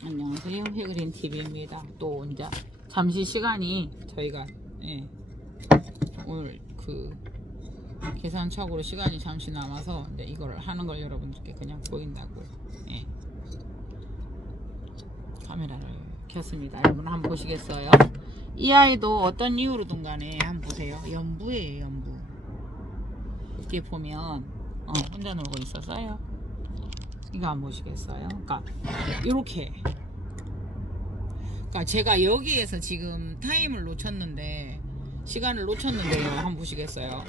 안녕하세요. 해그린 TV입니다. 또 이제 잠시 시간이 저희가 오늘 그 계산착오로 시간이 잠시 남아서 이제 이걸 하는 걸 여러분들께 그냥 보인다고 카메라를 켰습니다. 여러분 한번 보시겠어요? 이 아이도 어떤 이유로든 간에 한번 보세요. 연부예요, 연부. 이렇게 보면 혼자 놀고 있었어요. 이거 한번 보시겠어요? 그러니까 이렇게, 그러니까 제가 여기에서 지금 타임을 놓쳤는데, 시간을 놓쳤는데요. 한번 보시겠어요?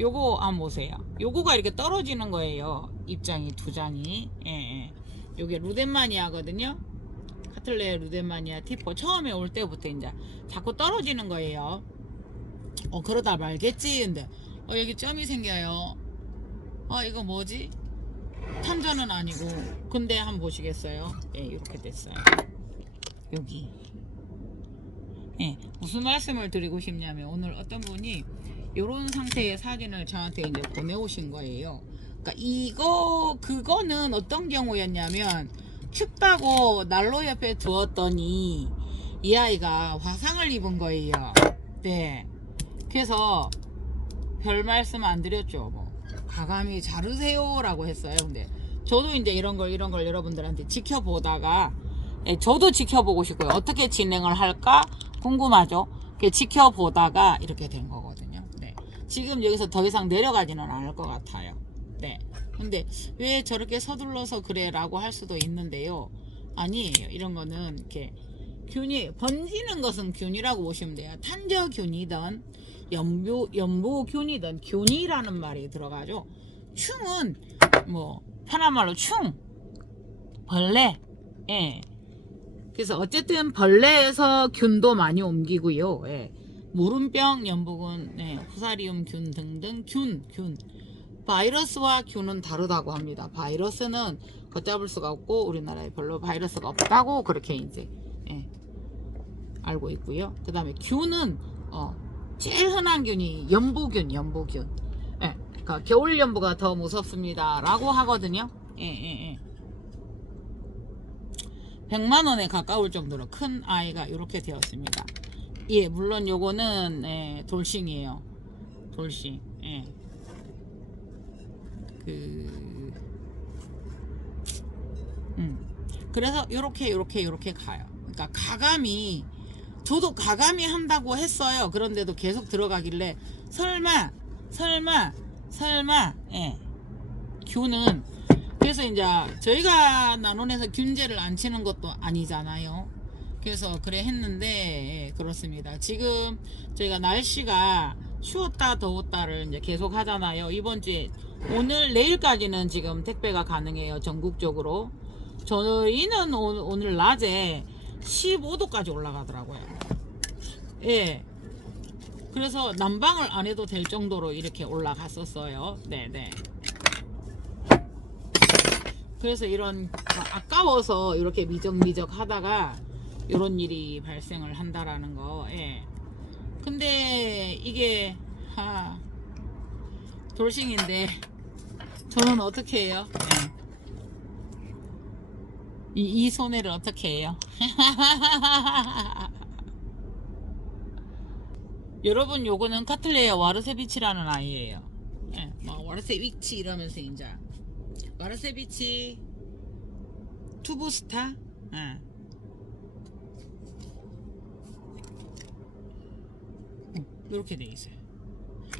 요거 한번 보세요. 요거가 이렇게 떨어지는 거예요. 입장이 두 장이. 요게 루덴마니아거든요. 카틀레 루덴마니아 티포 처음에 올 때부터 이제 자꾸 떨어지는 거예요. 그러다 말겠지. 근데 여기 점이 생겨요. 이거 뭐지? 탄전은 아니고. 근데 한번 보시겠어요? 이렇게 됐어요. 여기. 무슨 말씀을 드리고 싶냐면, 오늘 어떤 분이 이런 상태의 사진을 저한테 이제 보내오신 거예요. 그러니까 그거는 어떤 경우였냐면, 춥다고 난로 옆에 두었더니 이 아이가 화상을 입은 거예요. 네. 그래서 별 말씀 안 드렸죠. 가감히 자르세요 라고 했어요. 근데 저도 이제 이런 걸 여러분들한테 지켜보다가, 저도 지켜보고 싶고요. 어떻게 진행을 할까 궁금하죠. 지켜보다가 이렇게 된 거거든요. 네. 지금 여기서 더 이상 내려가지는 않을 것 같아요. 네. 근데 왜 저렇게 서둘러서 그래 라고 할 수도 있는데요. 아니에요. 이런 거는 이렇게 균이 번지는 것은 균이라고 보시면 돼요. 탄저균이든 연보균이든 균이라는 말이 들어가죠. 충은 뭐 편한 말로 충, 벌레. 그래서 어쨌든 벌레에서 균도 많이 옮기고요. 무름병, 연부균, 후사리움 균 등등 균. 바이러스와 균은 다르다고 합니다. 바이러스는 걷잡을 수가 없고 우리나라에 별로 바이러스가 없다고 그렇게 이제 알고 있고요. 그 다음에 균은 제일 흔한 균이 연부균. 그러니까 겨울 연부가 더 무섭습니다 라고 하거든요. 100만원에 가까울 정도로 큰 아이가 이렇게 되었습니다. 물론 요거는 돌싱이에요. 돌싱. 그래서 요렇게 가요. 그러니까 가감히, 저도 가감히 한다고 했어요. 그런데도 계속 들어가길래 설마 균은, 그래서 이제 저희가 난원에서 균제를 안 치는 것도 아니잖아요. 그래서 그래 했는데 그렇습니다. 지금 저희가 날씨가 추웠다 더웠다를 이제 계속 하잖아요. 이번 주에 오늘 내일까지는 지금 택배가 가능해요. 전국적으로. 저희는 오늘 낮에 15도까지 올라가더라고요. 그래서 난방을 안 해도 될 정도로 이렇게 올라갔었어요. 네네. 그래서 이런 아까워서 이렇게 미적미적 하다가 이런 일이 발생을 한다라는 거. 근데 이게 돌싱인데 저는 어떻게 해요? 이 손해를 어떻게 해요? 여러분, 요거는 카틀레아 와르세비치라는 아이예요. 와르세비치 이러면서 이제 와르세비치 투부스타. 이렇게 돼 있어요.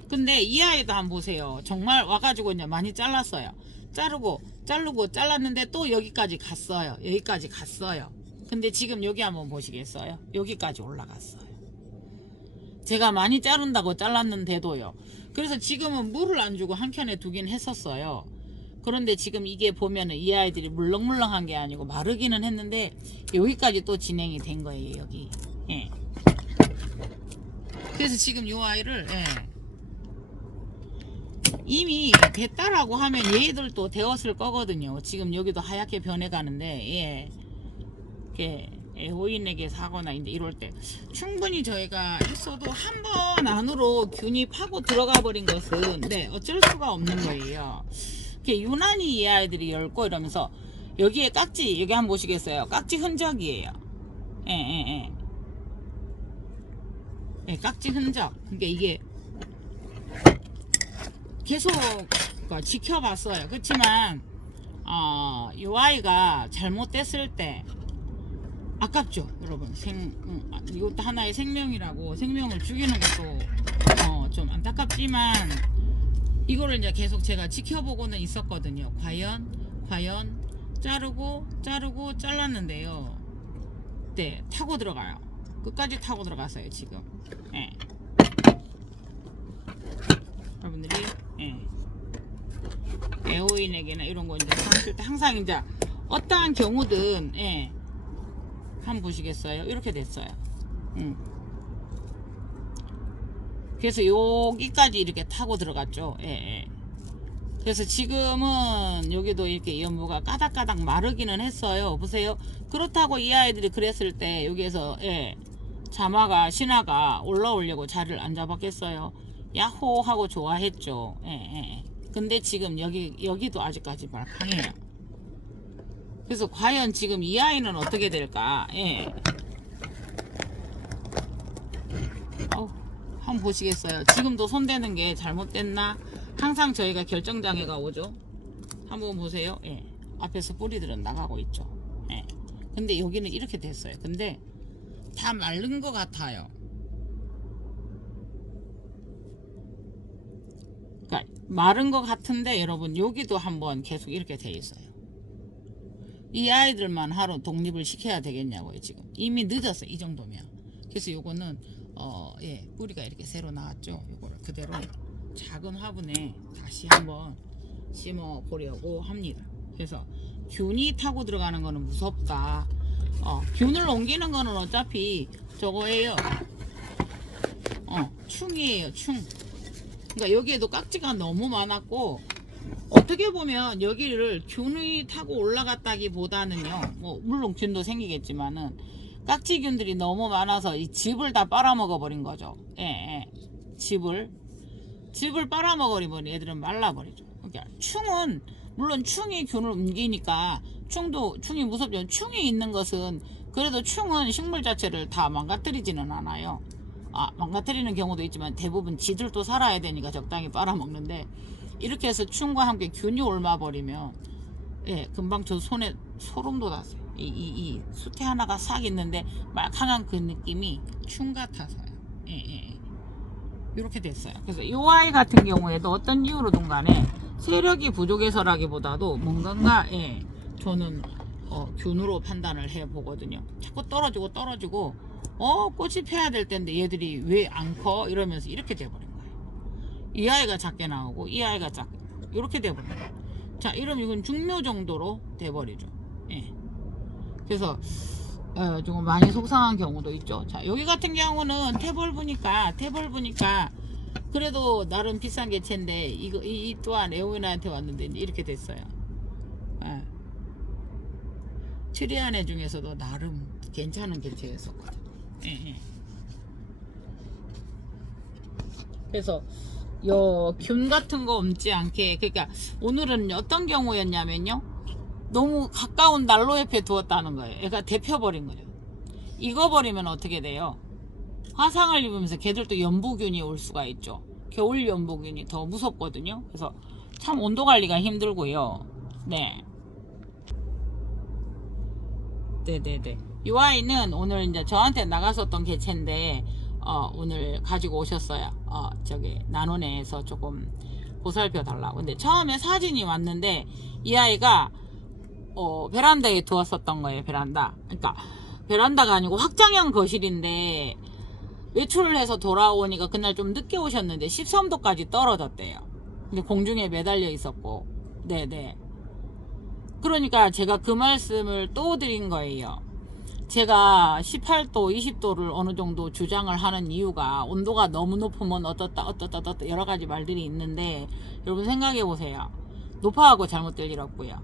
근데 이 아이도 한번 보세요. 정말 와가지고 이제 많이 잘랐어요. 자르고 잘랐는데 또 여기까지 갔어요. 근데 지금 여기 한번 보시겠어요? 여기까지 올라갔어요. 제가 많이 자른다고 잘랐는데도요. 그래서 지금은 물을 안 주고 한 켠에 두긴 했었어요. 그런데 지금 이게 보면은 이 아이들이 물렁물렁한 게 아니고 마르기는 했는데 여기까지 또 진행이 된 거예요. 여기. 그래서 지금 이 아이를 이미 됐다라고 하면 얘들도 되었을 거거든요. 지금 여기도 하얗게 변해가는데 애호인에게 사거나 이제 이럴 때 충분히 저희가 했어도 한 번 안으로 균이 파고 들어가 버린 것은 어쩔 수가 없는 거예요. 이렇게 유난히 이 아이들이 얇고 이러면서 여기에 깍지, 여기 한번 보시겠어요? 깍지 흔적이에요. 예, 예, 예. 예, 깍지 흔적. 그러니까 이게 계속 지켜봤어요. 그렇지만 이 아이가 잘못됐을 때 아깝죠, 여러분. 이것도 하나의 생명이라고, 생명을 죽이는 것도 좀 안타깝지만 이거를 이제 계속 제가 지켜보고는 있었거든요. 과연 자르고 잘랐는데요. 네, 타고 들어가요. 끝까지 타고 들어갔어요 지금. 예. 여러분들이 애호인에게나 이런 거 이제 사실 때 항상 이제 어떠한 경우든 한번 보시겠어요? 이렇게 됐어요. 그래서 여기까지 이렇게 타고 들어갔죠. 그래서 지금은 여기도 이렇게 연부가 까닥까닥 마르기는 했어요. 보세요. 그렇다고 이 아이들이 그랬을 때 여기에서 자마가 신화가 올라오려고 자리를 안 잡았겠어요. 야호 하고 좋아했죠. 근데 지금 여기도 아직까지 말캉해요. 그래서 과연 지금 이 아이는 어떻게 될까? 한번 보시겠어요? 지금도 손대는 게 잘못됐나? 항상 저희가 결정장애가 오죠. 한번 보세요. 앞에서 뿌리들은 나가고 있죠. 근데 여기는 이렇게 됐어요. 근데 다 마른 것 같아요. 그러니까 마른 것 같은데 여러분 여기도 한번 계속 이렇게 돼 있어요. 이 아이들만 하루 독립을 시켜야 되겠냐고요. 지금 이미 늦었어요. 이 정도면. 그래서 요거는 뿌리가 이렇게 새로 나왔죠. 요거를 그대로 작은 화분에 다시 한번 심어 보려고 합니다. 그래서 균이 타고 들어가는 거는 무섭다. 균을 옮기는 거는 어차피 저거예요. 충이에요. 충. 그러니까 여기에도 깍지가 너무 많았고, 어떻게 보면 여기를 균이 타고 올라갔다기보다는요, 뭐 물론 균도 생기겠지만은 깍지균들이 너무 많아서 이 즙을 다 빨아먹어 버린 거죠. 즙을 빨아먹어버리면 얘들은 말라버리죠. 그러니까 충은 물론 충이 균을 옮기니까 충이 무섭죠. 충이 있는 것은 그래도 충은 식물 자체를 다 망가뜨리지는 않아요. 망가뜨리는 경우도 있지만 대부분 지들도 살아야 되니까 적당히 빨아먹는데, 이렇게 해서 충과 함께 균이 옮아버리면 금방 저 손에 소름 돋았어요. 이 수태 하나가 싹 있는데 말캉한 그 느낌이 충 같아서요. 이렇게 됐어요. 그래서 이 아이 같은 경우에도 어떤 이유로든 간에 세력이 부족해서라기보다도 뭔가 저는 균으로 판단을 해 보거든요. 자꾸 떨어지고 꽃이 펴야 될 텐데 얘들이 왜 안 커? 이러면서 이렇게 돼버린 거예요. 이 아이가 작게 나오고 이 아이가 작게 이렇게 돼버린 거예요. 자, 이러면 이건 중묘 정도로 돼버리죠. 그래서 조금 많이 속상한 경우도 있죠. 자, 여기 같은 경우는 태벌부니까 그래도 나름 비싼 개체인데 이 또한 애호인한테 왔는데 이렇게 됐어요. 트리안 애 중에서도 나름 괜찮은 개체였었거든요. 그래서 균 같은 거 옮지 않게, 그러니까 오늘은 어떤 경우였냐면요, 너무 가까운 난로 옆에 두었다는 거예요. 얘가 데펴버린 거예요. 익어버리면 어떻게 돼요? 화상을 입으면서 걔들도 연부균이 올 수가 있죠. 겨울 연부균이 더 무섭거든요. 그래서 참 온도 관리가 힘들고요. 네네네. 이 아이는 오늘 이제 저한테 나갔었던 개체인데 오늘 가지고 오셨어요. 저기 나눔에서 조금 보살펴 달라고. 근데 처음에 사진이 왔는데 이 아이가 베란다에 두었었던 거예요. 그러니까 베란다가 아니고 확장형 거실인데 외출을 해서 돌아오니까 그날 좀 늦게 오셨는데 13도까지 떨어졌대요. 근데 공중에 매달려 있었고, 네네. 그러니까 제가 그 말씀을 또 드린 거예요. 제가 18도, 20도를 어느 정도 주장을 하는 이유가 온도가 너무 높으면 어떻다 여러 가지 말들이 있는데, 여러분 생각해 보세요. 높아하고 잘못될 일 없고요.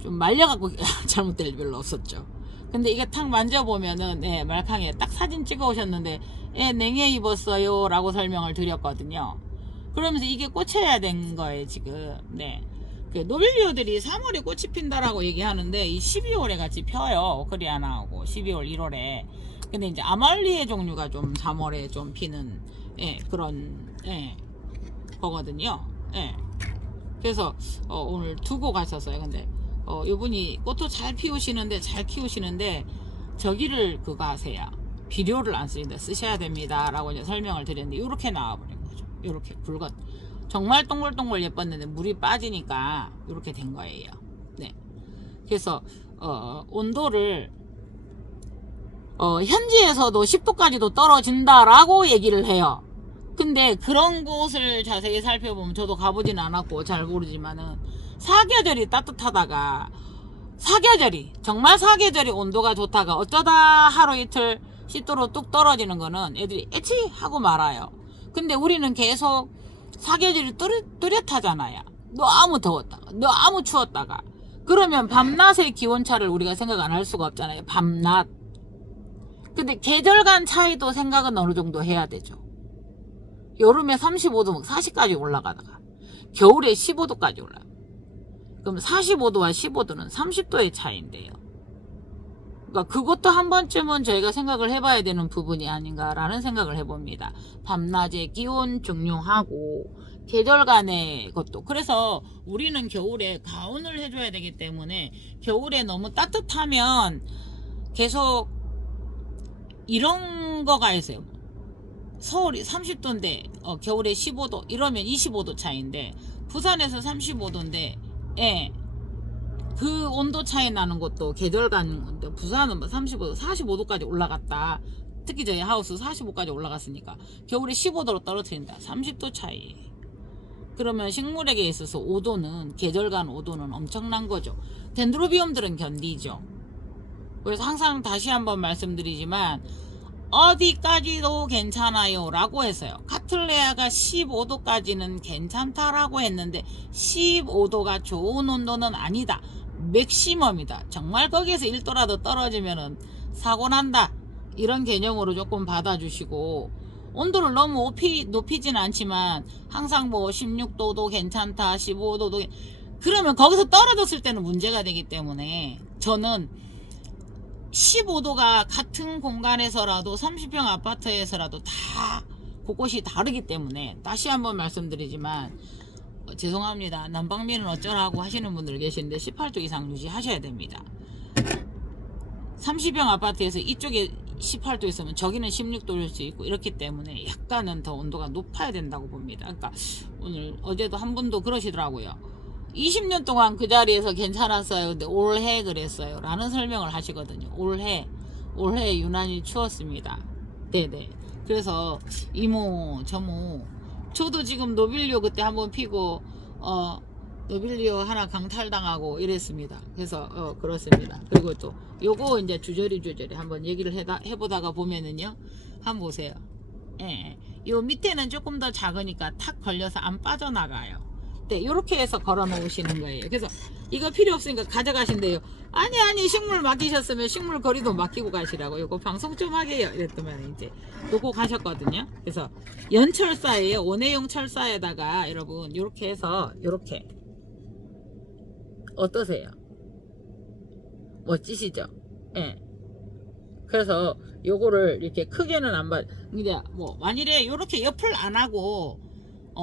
좀 말려갖고 잘못될 일 별로 없었죠. 근데 이게 탁 만져보면은 말캉해. 딱 사진 찍어 오셨는데 냉해 입었어요 라고 설명을 드렸거든요. 그러면서 이게 꽂혀야 된 거예요 지금. 그 노빌리오들이 3월에 꽃이 핀다라고 얘기하는데 이 12월에 같이 펴요. 오크리아나하고 12월 1월에. 근데 이제 아말리의 종류가 좀 3월에 좀 피는 예, 그런 예, 거거든요. 예. 그래서 오늘 두고 가셨어요. 근데 이분이 꽃도 잘 피우시는데 잘 키우시는데 저기를 그거 하세요. 비료를 안 쓰는데 쓰셔야 됩니다 라고 이제 설명을 드렸는데 이렇게 나와버린 거죠. 이렇게 붉은 정말 동글동글 예뻤는데 물이 빠지니까 이렇게 된 거예요. 네. 그래서 온도를 현지에서도 10도까지도 떨어진다라고 얘기를 해요. 근데 그런 곳을 자세히 살펴보면 저도 가보진 않았고 잘 모르지만은 사계절이 따뜻하다가 사계절이 정말 사계절이 온도가 좋다가 어쩌다 하루 이틀 10도로 뚝 떨어지는 거는 애들이 에치 하고 말아요. 근데 우리는 계속 사계절이 뚜렷하잖아요. 너무 더웠다가 너무 추웠다가 그러면 밤낮의 기온차를 우리가 생각 안 할 수가 없잖아요. 밤낮. 근데 계절 간 차이도 생각은 어느 정도 해야 되죠. 여름에 35도 40까지 올라가다가 겨울에 15도까지 올라가. 그럼 45도와 15도는 30도의 차이인데요. 그러니까 그것도 한 번쯤은 저희가 생각을 해봐야 되는 부분이 아닌가라는 생각을 해봅니다. 밤낮의 기온 중요하고 계절 간의 것도. 그래서 우리는 겨울에 가온을 해줘야 되기 때문에 겨울에 너무 따뜻하면 계속 이런 거가 있어요. 서울이 30도인데 겨울에 15도 이러면 25도 차이인데 부산에서 35도인데 예, 그 온도 차이 나는 것도 계절 가는 건데 부산은 뭐 35도 45도까지 올라갔다. 특히 저희 하우스 45까지 올라갔으니까 겨울에 15도로 떨어뜨린다. 30도 차이. 그러면 식물에게 있어서 5도는 계절 간 5도는 엄청난 거죠. 덴드로비움들은 견디죠. 그래서 항상 다시 한번 말씀드리지만 어디까지도 괜찮아요 라고 했어요. 카틀레아가 15도까지는 괜찮다라고 했는데 15도가 좋은 온도는 아니다. 맥시멈이다. 정말 거기에서 1도라도 떨어지면은 사고 난다. 이런 개념으로 조금 받아주시고 온도를 너무 높이진 않지만 항상 뭐 16도도 괜찮다 15도도 그러면 거기서 떨어졌을 때는 문제가 되기 때문에 저는 15도가 같은 공간에서라도 30평 아파트에서라도 다 곳곳이 다르기 때문에 다시 한번 말씀드리지만 죄송합니다. 난방비는 어쩌라고 하시는 분들 계시는데 18도 이상 유지하셔야 됩니다. 30평 아파트에서 이쪽에 18도 있으면 저기는 16도일 수 있고 이렇기 때문에 약간은 더 온도가 높아야 된다고 봅니다. 그러니까 오늘 어제도 한 분도 그러시더라고요. 20년 동안 그 자리에서 괜찮았어요. 근데 올해 그랬어요. 라는 설명을 하시거든요. 올해 유난히 추웠습니다. 네네. 그래서 이모, 저모, 저도 지금 노빌리오 그때 한번 피고, 노빌리오 하나 강탈당하고 이랬습니다. 그래서, 그렇습니다. 그리고 또, 요거 이제 주저리 한번 얘기를 해보다가 보면은요. 한번 보세요. 예. 요 밑에는 조금 더 작으니까 탁 걸려서 안 빠져나가요. 네, 이렇게 해서 걸어 놓으시는 거예요. 그래서 이거 필요 없으니까 가져가신대요. 아니 식물 맡기셨으면 식물 거리도 맡기고 가시라고. 요거 방송 좀 하게요 이랬더만 이제 놓고 가셨거든요. 그래서 연철사예요. 원해용 철사에다가 여러분 이렇게 해서 이렇게 어떠세요? 멋지시죠? 예. 네. 그래서 요거를 이렇게 크게는 안 봐. 이제 뭐 만일에 이렇게 옆을 안 하고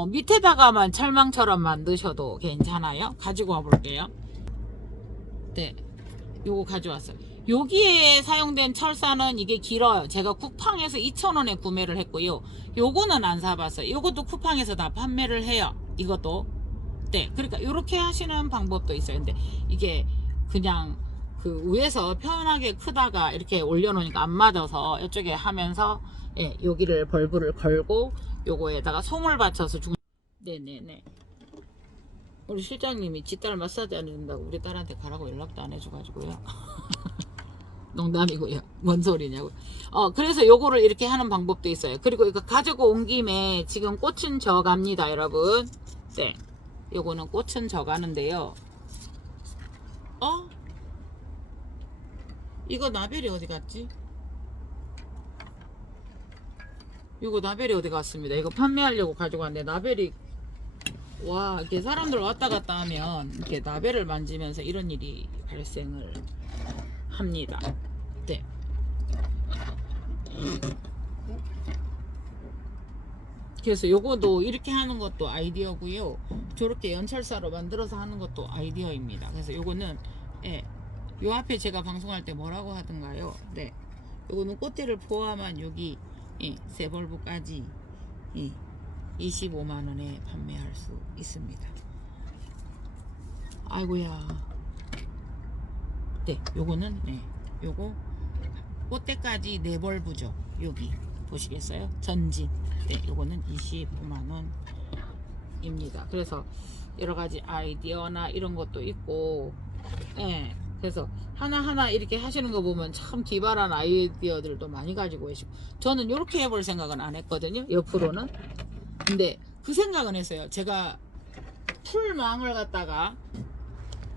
밑에다가만 철망처럼 만드셔도 괜찮아요. 가지고 와 볼게요. 네, 요거 가져왔어요. 여기에 사용된 철사는 이게 길어요. 제가 쿠팡에서 2,000원에 구매를 했고요. 요거는 안 사봤어요. 요것도 쿠팡에서 다 판매를 해요. 이것도. 네, 그러니까 이렇게 하시는 방법도 있어요. 근데 이게 그냥 그 위에서 편하게 크다가 이렇게 올려놓으니까 안 맞아서 이쪽에 하면서 예, 여기를 벌브를 걸고 요거에다가 솜을 받쳐서 네네네. 우리 실장님이 지 딸 마사지 안 해준다고 우리 딸한테 가라고 연락도 안 해줘가지고요. 농담이고요. 뭔 소리냐고. 그래서 요거를 이렇게 하는 방법도 있어요. 그리고 이거 가지고 온 김에 지금 꽃은 져갑니다, 여러분. 네. 요거는 꽃은 져가는데요. 이거 나벨이 어디 갔지? 이거 나벨이 어디 갔습니다. 이거 판매하려고 가지고 왔는데 나벨이 와, 이렇게 사람들 왔다 갔다 하면 이렇게 나베를 만지면서 이런 일이 발생을 합니다. 네. 그래서 요거도 이렇게 하는 것도 아이디어고요. 저렇게 연철사로 만들어서 하는 것도 아이디어입니다. 그래서 요거는 예, 요 앞에 제가 방송할 때 뭐라고 하던가요? 네, 요거는 꽃대를 포함한 여기 세 벌브까지 25만원에 판매할 수 있습니다. 아이고야. 네, 요거는 요거 꽃대까지 네 벌브죠. 여기 보시겠어요? 전진. 네, 요거는 25만원입니다. 그래서 여러가지 아이디어나 이런 것도 있고, 예. 그래서 하나하나 이렇게 하시는 거 보면 참 기발한 아이디어들도 많이 가지고 계시고, 저는 이렇게 해볼 생각은 안 했거든요. 옆으로는. 근데 그 생각은 했어요. 제가 풀망을 갖다가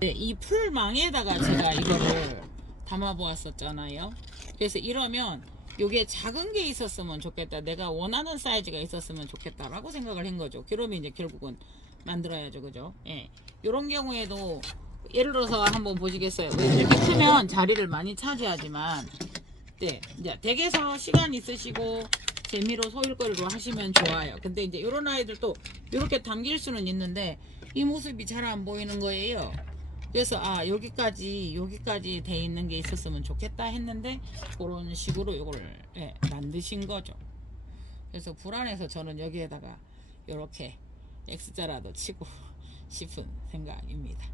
이 풀망에다가 제가 이거를 담아 보았었잖아요. 그래서 이러면 요게 작은 게 있었으면 좋겠다, 내가 원하는 사이즈가 있었으면 좋겠다라고 생각을 한 거죠. 그러면 이제 결국은 만들어야죠, 그죠? 예, 요런 경우에도 예를 들어서 한번 보시겠어요? 이렇게 크면 자리를 많이 차지하지만, 네, 이제 댁에서 시간 있으시고 재미로 소일거리로 하시면 좋아요. 근데 이제 요런 아이들도 이렇게 담길 수는 있는데 이 모습이 잘 안 보이는 거예요. 그래서 여기까지 돼 있는 게 있었으면 좋겠다 했는데 그런 식으로 요걸 만드신 거죠. 그래서 불안해서 저는 여기에다가 이렇게 X자라도 치고 싶은 생각입니다.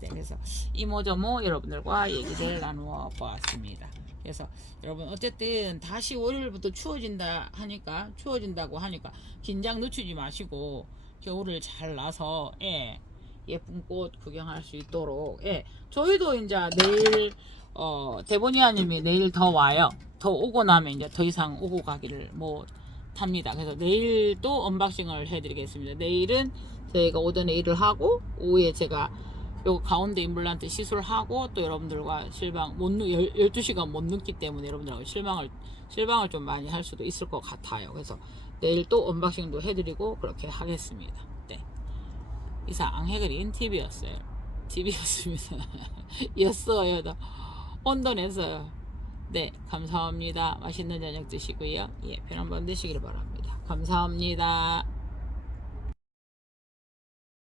네, 그래서 이모저모 여러분들과 얘기를 나누어 보았습니다. 그래서 여러분 어쨌든 다시 월요일부터 추워진다고 하니까 긴장 늦추지 마시고 겨울을 잘 나서 예쁜 꽃 구경할 수 있도록, 저희도 이제 내일 데보니아님이 내일 더 와요. 더 오고 나면 이제 더 이상 오고 가기를 못 합니다. 그래서 내일 또 언박싱을 해드리겠습니다. 내일은 저희가 오전에 일을 하고 오후에 제가 요 가운데 임플란트 시술하고 또 여러분들과 12시간 못 넣기 때문에 여러분들하고 실망을 좀 많이 할 수도 있을 것 같아요. 그래서 내일 또 언박싱도 해드리고 그렇게 하겠습니다. 네, 이상 해그린 TV였습니다. 였어요. 혼돈했어요. 네, 감사합니다. 맛있는 저녁 드시고요. 예, 편한 밤 되시길 바랍니다. 감사합니다.